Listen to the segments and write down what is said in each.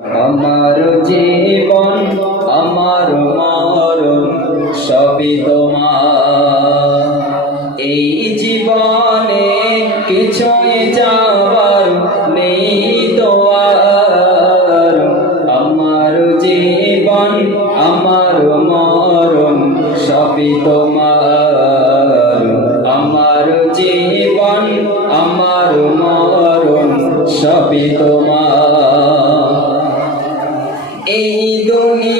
আমার জীবন, আমার মরণ, সবই তোমার। এই জীবনে কিছুই যাবার নেই তোয়ার আমার জীবন, আমার মরণ, সবই তোমার। আমার জীবন, আমার মরণ, সবই তোমার। এই দুনিয়া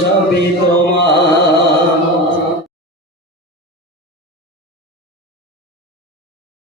সবে